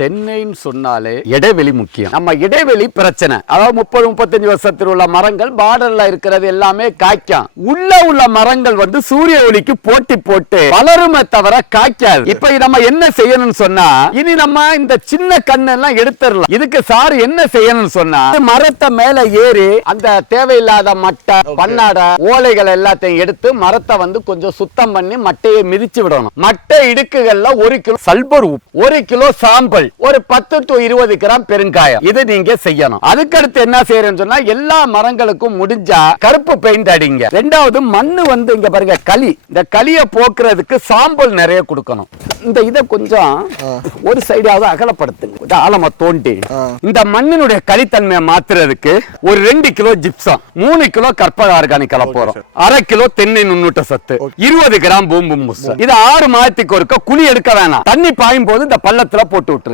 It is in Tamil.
தென்னைன்னு சொன்னாலே இடைவெளி முக்கியம். நம்ம இடைவெளி பிரச்சனை. அதாவது முப்பது முப்பத்தஞ்சு வருஷத்தில் உள்ள மரங்கள் பார்டர்ல இருக்கிறது எல்லாமே காய்க்கும். உள்ள உள்ள மரங்கள் வந்து சூரிய ஒளிக்கு போட்டி போட்டு வளருமே தவிர காய்க்காது. இப்ப நம்ம என்ன செய்யணும்னு சொன்னா இனி நம்ம இந்த சின்ன கண்ணெல்லாம் எடுத்துடலாம். இதுக்கு சார் என்ன செய்யணும்னு சொன்னா மரத்தை மேல ஏறி அந்த தேவையில்லாத மட்டை பண்ணாடை ஓலைகள் எல்லாத்தையும் எடுத்து மரத்தை வந்து கொஞ்சம் சுத்தம் பண்ணி மட்டையை மிதிச்சு விடணும். மட்டை இடுக்குகள்ல ஒரு கிலோ சல்பர் உப்பு ஒரு கிலோ சாம்பல். ஒரு பத்து டு இருபது கிராம் பெருங்காயம். இது நீங்க செய்யணும். அதுக்கடுத்து என்ன செய்யறேன்னு சொன்னா எல்லா மரங்களுக்கும் முடிஞ்சா கருப்பு பெயிண்ட் அடிங்க. ரெண்டாவது மண்ணு வந்து இங்க பாருங்க களி. இந்த களியை போக்குறதுக்கு சாம்பல் நிறைய கொடுக்கணும். இந்த இதை கொஞ்சம் ஒரு சைடாவது அகலப்படுத்துங்க. ஆழமா தோண்டி. இந்த மண்ணினுடைய களித்தன்மையை மாத்துறதுக்கு ஒரு ரெண்டு கிலோ ஜிப்சம் மூணு கிலோ கற்பக ஆர்கானிக் கலப்போறோம் அரை கிலோ தென்னை நுண்ணூட்ட சத்து இருபது கிராம் பூம்பு முசு இது ஆறு மாதத்துக்கு ஒருக்க குழி எடுக்க வேணாம். தண்ணி பாயும் போது இந்த பள்ளத்துல போட்டு விட்டுருங்க.